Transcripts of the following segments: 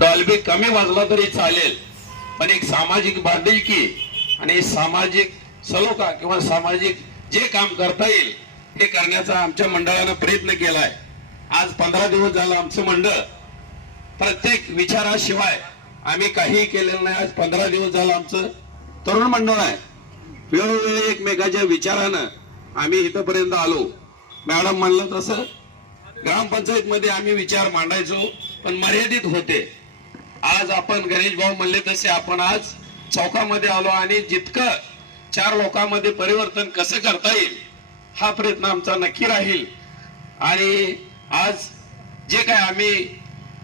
Dolby कमी वाजला तरी चालेल. पण एक सामाजिक बांधिलकी आणि सामाजिक सलोखा किंवा सामाजिक जे काम करता येईल ते करण्याचा आमच्या मंडळानं प्रयत्न केलाय. आज पंधरा दिवस झालं आमचं मंडळ. प्रत्येक विचाराशिवाय आम्ही काही केलेलं नाही. आज पंधरा दिवस झालं आमचं तरुण मंडळ आहे. वेळोवेळी एकमेकाच्या विचारानं आम्ही इथपर्यंत आलो. मॅडम म्हणलं तसं ग्रामपंचायतमध्ये आम्ही विचार मांडायचो पण मर्यादित होते. आज आपण गणेश भाऊ म्हणले तसे आपण आज चौकामध्ये आलो आणि जितकं चार लोकांमध्ये परिवर्तन कसं करता येईल हा प्रयत्न आमचा नक्की राहील. आणि आज जे काय आम्ही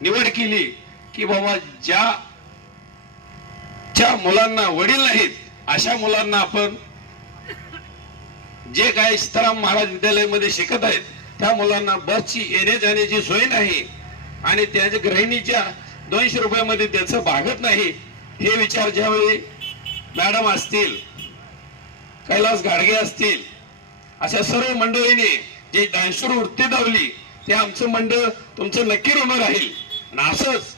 निवड केली की बाबा ज्या ज्या मुलांना वडील नाहीत अशा मुलांना आपण जे काय सीताराम महाराज विद्यालयामध्ये शिकत आहेत त्या मुलांना बसची येणे जाण्याची सोय नाही आणि त्याच्या गृहिणीच्या दोनशे रुपयामध्ये त्याचं भागत नाही हे विचार ज्यावेळी मॅडम असतील कैलास गाडगे असतील अशा सर्व मंडळीने जे दानशूर वृत्ती धावली ते आमचं मंडळ तुमचं नक्की ऋण राहील. आणि असंच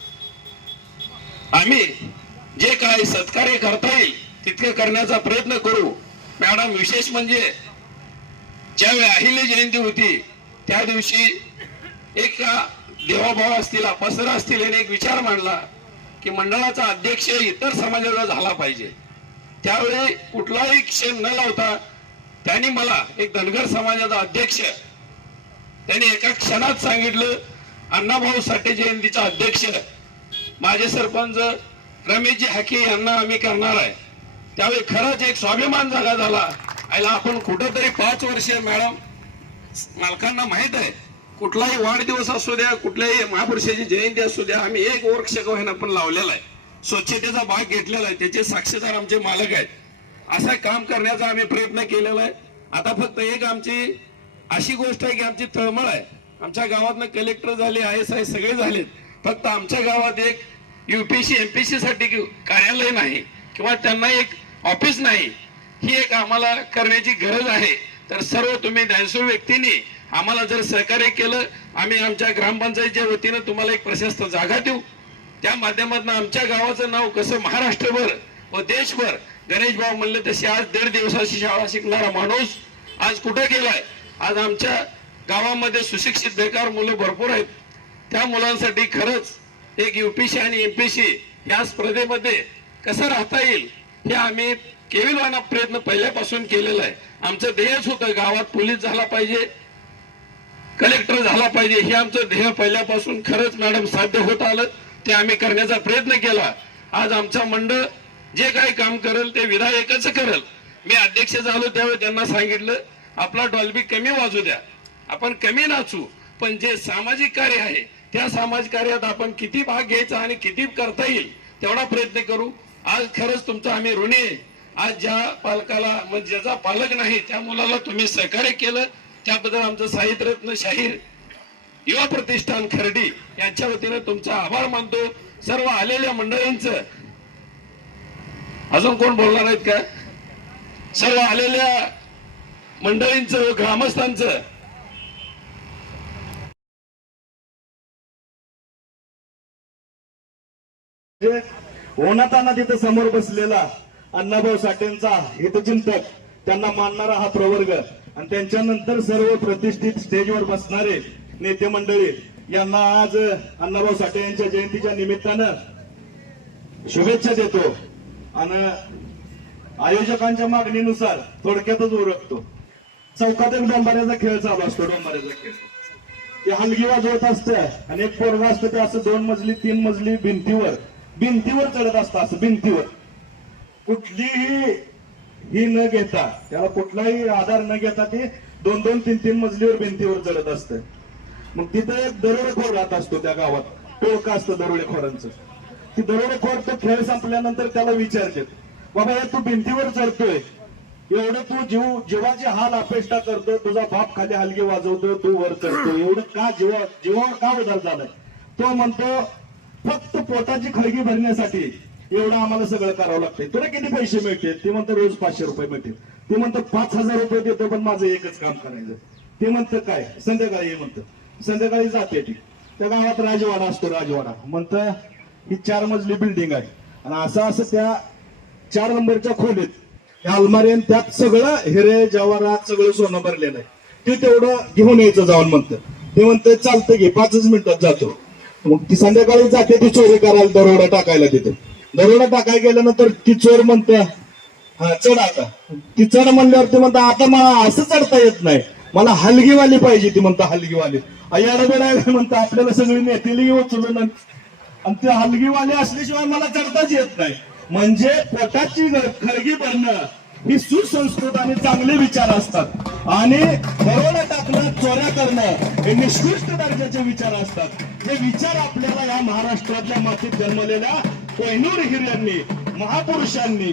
आम्ही जे काय सत्कार्य करता येईल तितकं करण्याचा प्रयत्न करू. मॅडम विशेष म्हणजे ज्यावेळी अहिल्य जयंती होती त्या दिवशी एका देवाभाव असतील अपसर असतील याने एक विचार मांडला की मंडळाचा अध्यक्ष इतर समाजाला झाला पाहिजे. त्यावेळी कुठलाही क्षण न लावता त्यांनी मला एक धनगर समाजाचा अध्यक्ष त्यांनी एका क्षणात सांगितलं अण्णाभाऊ साठे जयंतीचा अध्यक्ष माझे सरपंच रमेशजी हाके यांना आम्ही करणार आहे. त्यावेळी खरंच एक स्वाभिमान जागा झाला. आयला आपण कुठंतरी पाच वर्ष मॅडम मालकांना माहीत आहे कुठलाही वाढदिवस असू द्या कुठल्याही महापुरुषाची जयंती असू द्या आम्ही एक वृक्ष होईना पण लावलेला आहे. स्वच्छतेचा भाग घेतलेला आहे त्याचे साक्षीदार आमचे मालक आहेत. असं काम करण्याचा आम्ही प्रयत्न केलेला आहे. आता फक्त एक आमची अशी गोष्ट आहे की आमची तळमळ आहे. आमच्या गावातनं कलेक्टर झाले आय एस आय सगळे झालेत. फक्त आमच्या गावात एक युपीसी एमपीसी साठी कार्यालय नाही किंवा त्यांना एक ऑफिस नाही ही एक आम्हाला करण्याची गरज आहे. तर सर्व तुम्ही दानशूर व्यक्तींनी आम्हाला जर सहकार्य केलं आम्ही आमच्या ग्रामपंचायतीच्या वतीनं तुम्हाला एक प्रशस्त जागा देऊ. त्या माध्यमातून आमच्या गावाचं नाव कसं महाराष्ट्रभर व देशभर गणेश भाऊ म्हणले तशी आज दीड दिवसाची शाळा शिकणारा माणूस आज कुठे गेलाय? आज आमच्या गावामध्ये सुशिक्षित बेकार मुलं भरपूर आहेत. त्या मुलांसाठी खरंच एक युपीसी आणि एमपीसी या स्पर्धेमध्ये कसं राहता येईल हे आम्ही केविलवाना प्रयत्न पहिल्यापासून केलेला आहे. आमचं ध्येयच होतं गावात पोलीस झाला पाहिजे कलेक्टर झाला पाहिजे हे आमचं ध्येय पहिल्यापासून खरंच मॅडम साध्य होत आलं. ते आम्ही करण्याचा प्रयत्न केला. आज आमचा मंडळ जे काही काम करेल ते विधायकच करेल. मी अध्यक्ष झालो त्यावेळी त्यांना सांगितलं आपला डॉल्बी कमी वाजू द्या. आपण कमी नाचू पण जे सामाजिक कार्य आहे त्या सामाजिक कार्यात आपण किती भाग घ्यायचा आणि किती करता येईल तेवढा प्रयत्न करू. आज खरंच तुमचं आम्ही ऋणी आहे. आज ज्या पालकाला म्हणजे ज्याचा पालक नाही त्या मुलाला तुम्ही सहकार्य केलं त्याबद्दल आमचं साहित्यरत्न शाहीर युवा प्रतिष्ठान खर्डी यांच्या वतीने तुमचा आभार मानतो. सर्व आलेल्या मंडळींचं. अजून कोण बोलणार आहेत का? सर्व आलेल्या मंडळींचं ग्रामस्थांचं. ओनाताना तिथं समोर बसलेला अण्णाभाऊ साठेंचा हितचिंतक त्यांना मानणारा हा प्रवर्ग. आणि त्यांच्यानंतर सर्व प्रतिष्ठित स्टेजवर बसणारे नेते मंडळी यांना आज अण्णाभाऊ साठे यांच्या जयंतीच्या निमित्तानं शुभेच्छा देतो. आणि आयोजकांच्या मागणीनुसार थोडक्यातच ओळखतो चौकात एक डोंबाऱ्याचा खेळ चालू असतो डोंबाऱ्याचा खेळ. ते हलगी वाजवत असतं आणि एक पोरगा असतं ते असं दोन मजली तीन मजली भिंतीवर भिंतीवर चढत असतं असं भिंतीवर. कुठलीही ही न घेता त्याला कुठलाही आधार न घेता ते दोन दोन तीन तीन मजलीवर भिंतीवर चढत असतं. मग तिथं एक दरोडेखोर राहत असतो त्या गावात. टोळका असतं दरोडेखोरांचं. ती दरोडेखोर तो खेळ संपल्यानंतर त्याला विचारतात बाबा या तू भिंतीवर चढतोय. एवढं तू जीव जीवाची हाल अपेष्टा करतो तुझा बाप खाली हलगी वाजवतो तू वर चढतो. एवढं का जीवा जीवावर का उधार झालाय? तो म्हणतो फक्त पोटाची खळगी भरण्यासाठी एवढं आम्हाला सगळं करावं लागतंय. तुला किती पैसे मिळते ते म्हणतं रोज पाचशे रुपये मिळतील. ते म्हणतं पाच हजार रुपये देतो पण माझं एकच काम करायचं. ते म्हणतं काय? संध्याकाळी हे म्हणतं. संध्याकाळी जाते ती. त्या गावात राजवाडा असतो राजवाडा. म्हणतं ही चार मजली बिल्डिंग आहे. आणि असं असं त्या चार नंबरच्या खोलीत ह्या अलमारी आणि त्यात सगळं हिरे जवाहरात सगळं सोनं भरलेलं आहे. ते तेवढं घेऊन यायचं जाऊन म्हणतं. ते म्हणतं चालतं घे पाचच मिनिटात जातो. मग ती संध्याकाळी जाते ती चोरी करायला दरोडा टाकायला तिथे दरोडा टाकाय गेल्यानंतर ती चोर म्हणते हा चढ आता. ती चढ म्हणल्यावर ते म्हणता आता मला असं चढता येत नाही. मला हलगीवाली पाहिजे. ती म्हणता हलगीवाली. अयाडबेडा म्हणता आपल्याला सगळी नेतेली उचलून आणि ते हलगीवाले असल्याशिवाय मला चढताच येत नाही. म्हणजे पोटाची ग- खळगी भरणं ही सुसंस्कृत आणि चांगले विचार असतात. आणि दरोडा टाकणं चोऱ्या करणं हे निष्कृष्ट दर्जाचे विचार असतात. हे विचार आपल्याला या महाराष्ट्रातल्या मातीत जन्मलेल्या कोहिनूर हिऱ्यांनी महापुरुषांनी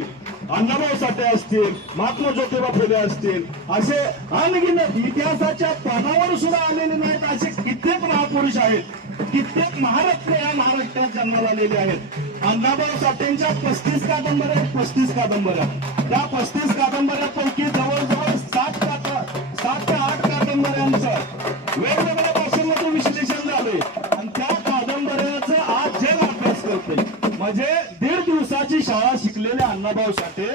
अण्णाभाऊ साठे असतील महात्मा ज्योतिबा फुले असतील असे अनगिनत इतिहासाच्या पानावर सुद्धा आलेले नाहीत असे कित्येक महापुरुष आहेत. कित्येक महारत्न या महाराष्ट्रात जन्माला आलेले आहेत. अण्णाभाऊ साठेंच्या पस्तीस कादंबऱ्या आहेत पस्तीस कादंबऱ्या. त्या पस्तीस कादंबऱ्या शिकलेले साठे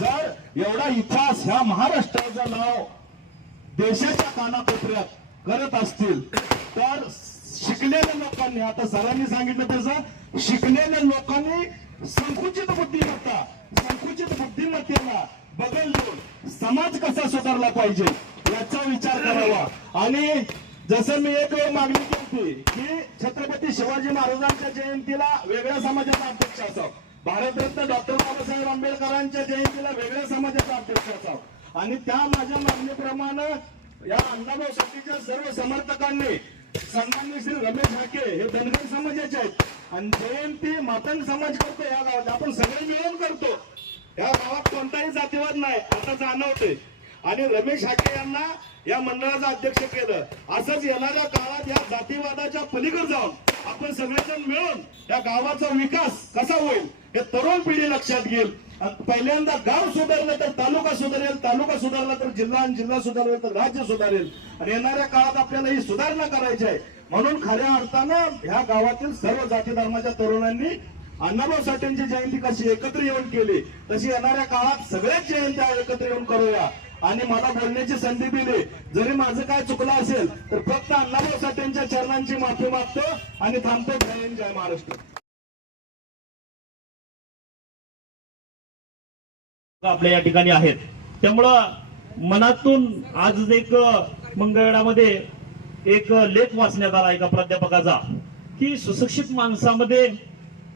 जर एवढा इतिहास ह्या महाराष्ट्राचं नाव देशाच्या कानाकोपऱ्यात करत असतील तर शिकलेल्या लोकांनी आता सरांनी सांगितलं तसं शिकलेल्या लोकांनी संकुचित बुद्धिमत्ता संकुचित बुद्धिमत्तेला बदल देऊन समाज कसा सुधारला पाहिजे याचा विचार करावा. आणि जसं मी एक वेळ मागणी केली की छत्रपती शिवाजी महाराजांच्या जयंतीला वेगळ्या समाजाचा अध्यक्ष असावा. भारतरत्न डॉक्टर बाबासाहेब आंबेडकरांच्या जयंतीला वेगळ्या समाजाचा अध्यक्ष असावा. आणि त्या माझ्या मागणीप्रमाणे या अण्णाभाऊ साठीच्या सर्व समर्थकांनी सन्मान्य श्री रमेश हाके हे धनगर समाजाचे आहेत. आणि जयंती मातंग समाज करतो या गावात. आपण सगळे मिळून करतो. या गावात कोणताही जातीवाद नाही. आता जाणवते आणि रमेश हाके यांना या मंडळाचं अध्यक्ष केलं. असंच येणाऱ्या काळात या जातीवादाच्या पलीकडे जाऊन आपण सगळेजण मिळून या गावाचा विकास कसा होईल हे तरुण पिढी लक्षात घेईल. पहिल्यांदा गाव सुधारलं तर तालुका सुधारेल तालुका सुधारला तर जिल्हा आणि जिल्हा सुधारेल तर राज्य सुधारेल. आणि येणाऱ्या काळात आपल्याला ही सुधारणा करायची आहे. म्हणून खऱ्या अर्थानं ह्या गावातील सर्व जाती धर्माच्या तरुणांनी अण्णाभाऊ साठेंची जयंती कशी एकत्र येऊन केली तशी येणाऱ्या काळात सगळ्याच जयंत्या एकत्र येऊन करूया. आणि मला बोलण्याची संधी दिली जरी माझं काय चुकलं असेल तर फक्त अण्णाभाऊ साठेंच्या चरणांची माफी मागतो आणि थांबतो जय जय महाराष्ट्र. आपल्या या ठिकाणी आहेत. त्यामुळं मनातून आज एक मंगळवेढामध्ये एक लेख वाचण्यात आला एका प्राध्यापकाचा की सुशिक्षित माणसामध्ये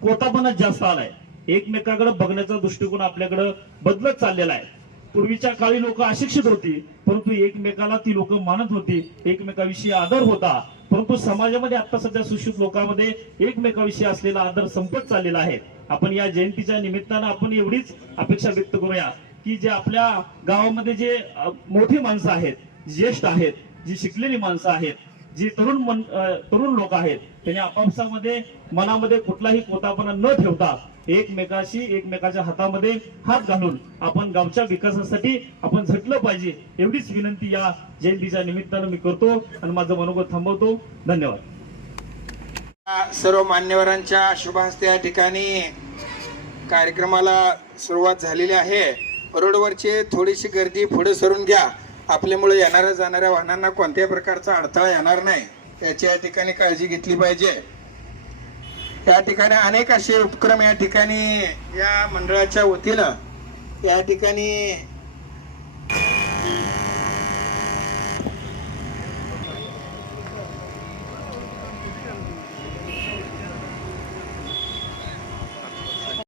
कोटापणा जास्त आलाय. एकमेकाकडे बघण्याचा दृष्टिकोन आपल्याकडं बदलत चाललेला आहे. पूर्वीच्या काळी लोक अशिक्षित होती परंतु एकमेकाला ती लोक मानत होती. एकमेकाविषयी आदर होता. परंतु समाजामध्ये आता सध्या सुशिक्षित लोकांमध्ये एकमेकाविषयी असलेला आदर संपत चाललेला आहे. आपण या जयंतीच्या निमित्तानं आपण एवढीच अपेक्षा व्यक्त करूया की जे आपल्या गावामध्ये जे मोठी माणसं आहेत ज्येष्ठ आहेत जी शिकलेली माणसं आहेत जी तरुण मन तरुण लोक आहेत त्यांनी आपापसामध्ये मनामध्ये कुठलाही कोतापणा न ठेवता एकमेकाशी एकमेकाच्या हातामध्ये हात घालून आपण गावच्या विकासासाठी आपण झटलं पाहिजे एवढीच विनंती या जयंतीच्या निमित्तानं मी करतो आणि माझं मनोगत थांबवतो. धन्यवाद. सर्व मान्यवरांच्या शुभहस्ते या ठिकाणी कार्यक्रमाला सुरुवात झालेली आहे. रोडवरची थोडीशी गर्दी पुढे सरून घ्या. आपल्यामुळे येणाऱ्या जाणाऱ्या वाहनांना कोणत्याही प्रकारचा अडथळा येणार नाही याची या ठिकाणी काळजी घेतली पाहिजे. या ठिकाणी अनेक असे उपक्रम या ठिकाणी या मंडळाच्या वतीनं या ठिकाणी